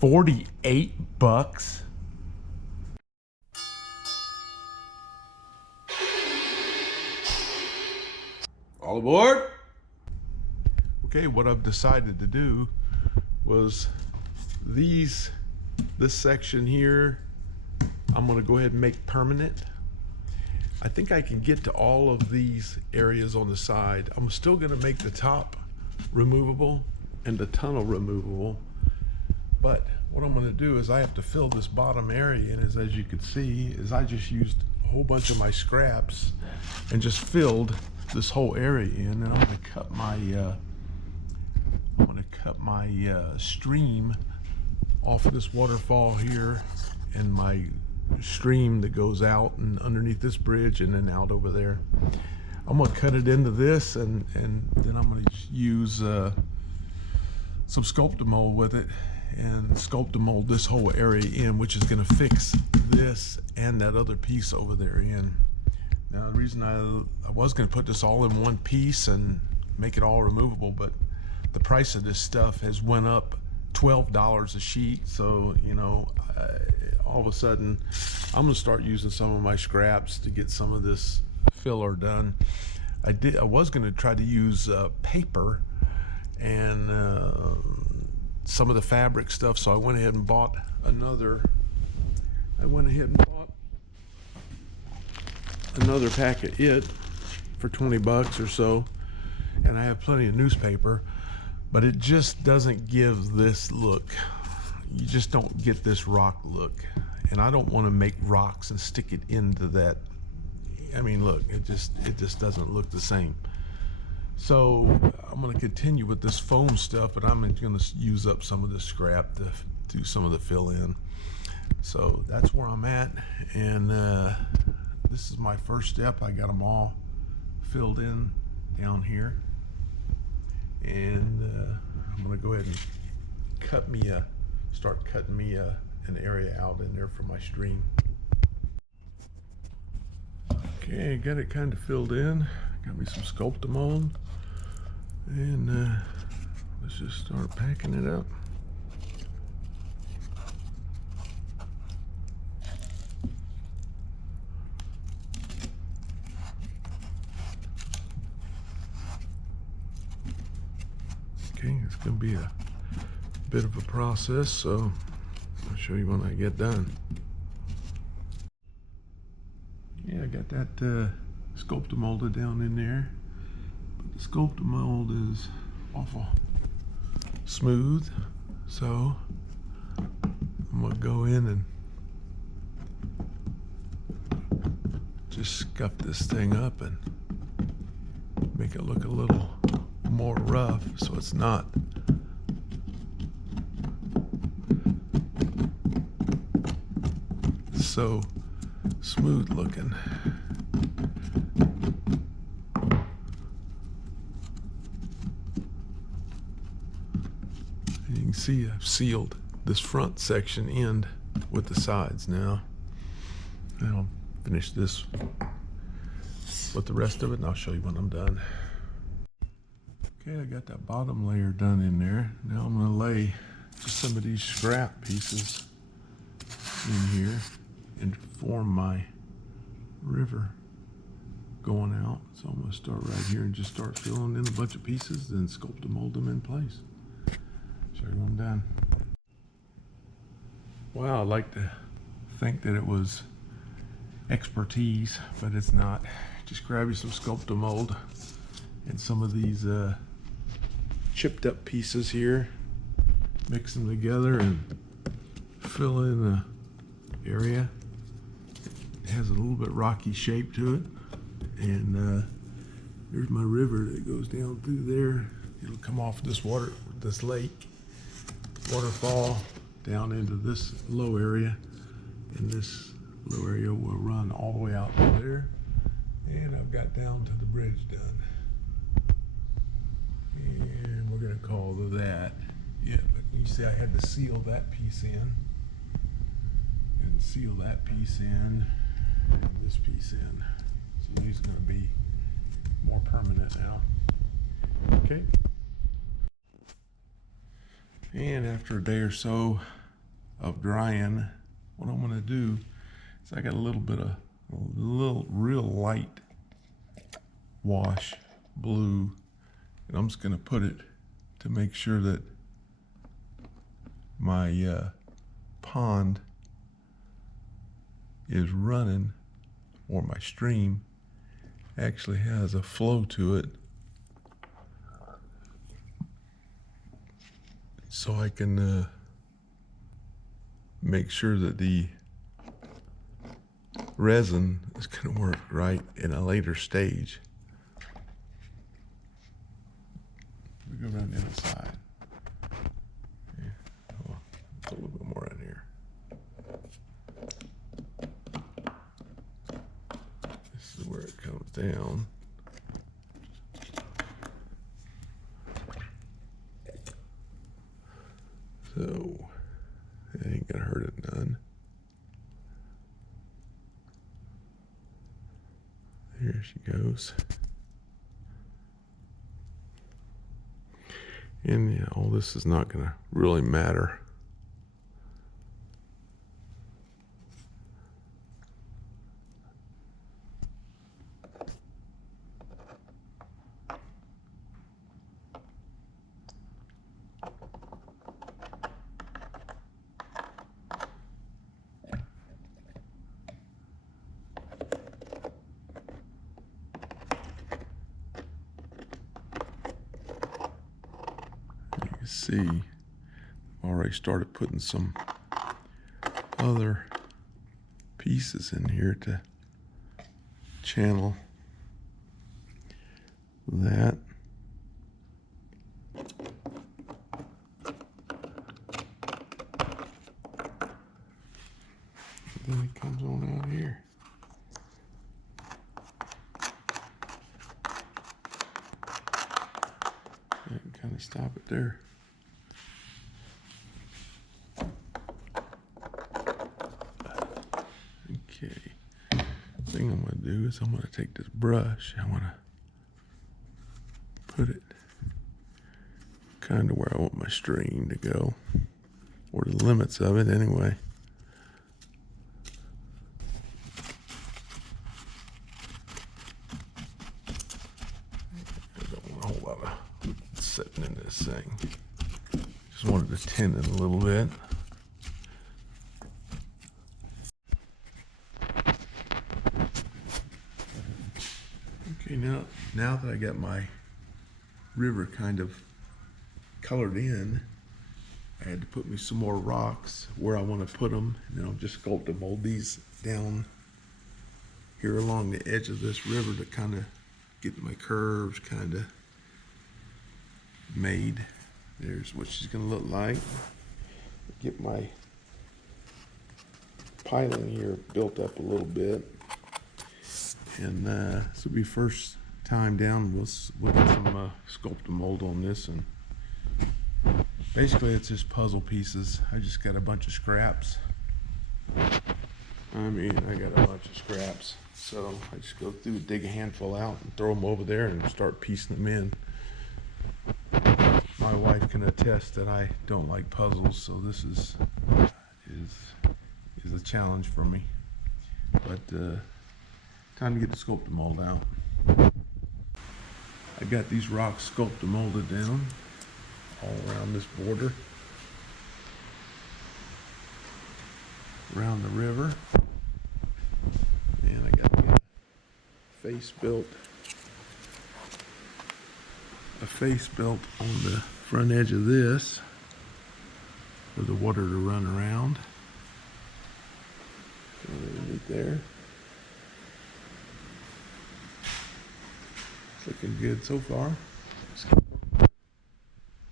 $48. All aboard. Okay, what I've decided to do was this section here, I'm gonna go ahead and make permanent. I think I can get to all of these areas on the side. I'm still gonna make the top removable and the tunnel removable. But what I'm gonna do is I have to fill this bottom area in, as you can see, is I just used a whole bunch of my scraps and just filled this whole area in, and I'm gonna cut my stream off of this waterfall here, and my stream that goes out and underneath this bridge and then out over there. I'm gonna cut it into this, and then I'm gonna use some Sculpting mold with it and Sculpting mold this whole area in, which is gonna fix this and that other piece over there in. Now, the reason I was gonna put this all in one piece and make it all removable, but the price of this stuff has went up $12 a sheet. So, you know, all of a sudden I'm gonna start using some of my scraps to get some of this filler done. I was gonna try to use paper and some of the fabric stuff, so I went ahead and bought another pack of it for 20 bucks or so, and I have plenty of newspaper, but it just doesn't give this look. You just don't get this rock look, and I don't want to make rocks and stick it into that. I mean, look, it just doesn't look the same. So I'm going to continue with this foam stuff, but I'm going to use up some of the scrap to do some of the fill in. So that's where I'm at, and this is my first step. I got them all filled in down here, and I'm going to go ahead and start cutting me an area out in there for my stream. Okay, got it kind of filled in. Got me some Sculpting mold, and let's just start packing it up. Okay, it's going to be a bit of a process, so I'll show you when I get done. Yeah, I got that Sculpting molded down in there, but the Sculpting mold is awful smooth, so I'm gonna go in and just scuff this thing up and make it look a little more rough, so it's not so smooth looking. And you can see I've sealed this front section end with the sides now. And I'll finish this with the rest of it, and I'll show you when I'm done. Okay, I got that bottom layer done in there. Now I'm going to lay just some of these scrap pieces in here and form my river going out. So I'm going to start right here and just start filling in a bunch of pieces, then Sculpt and mold them in place. Show you when I'm done. Wow, I'd like to think that it was expertise, but it's not. Just grab you some Sculpt and mold and some of these chipped up pieces here, mix them together and fill in the area. It has a little bit rocky shape to it, and there's my river that goes down through there. It'll come off this lake waterfall down into this low area, and this low area will run all the way out to there, and I've got down to the bridge done. And we're going to call that it. But you see I had to seal that piece in, and seal that piece in, and this piece in. So these are going to be more permanent now. Okay. And after a day or so, of drying, what I'm gonna do is I got a little bit of real light wash blue, and I'm just gonna put it to make sure that my pond is running, or my stream actually has a flow to it, so I can make sure that the resin is going to work right in a later stage. We go around the other side. Yeah. Oh, a little bit more in here. This is where it comes down. So it ain't gonna hurt it none. Here she goes. And yeah, all this is not gonna really matter. See, I've already started putting some other pieces in here to channel that. Then it comes on out here. I can kind of stop it there. Okay, thing I'm going to do is I'm going to take this brush, I want to put it kind of where I want my stream to go, or the limits of it anyway. I don't want a whole lot of sitting in this thing. Just wanted to tint it a little bit. Okay, now that I got my river kind of colored in, I had to put me some more rocks where I want to put them, and then I'll just sculpt and mold these down here along the edge of this river to kind of get my curves kind of made. There's what she's going to look like. Get my piling here built up a little bit. And this will be first time down. We'll get some sculpt and mold on this, and basically it's just puzzle pieces. I just got a bunch of scraps. I got a bunch of scraps, so I just go through, dig a handful out, and throw them over there, and start piecing them in. My wife can attest that I don't like puzzles, so this is a challenge for me. But time to get the sculpt and mold out. I got these rocks sculpted and molded down all around this border, around the river, and I got a face built on the front edge of this for the water to run around. Underneath there. It's looking good so far.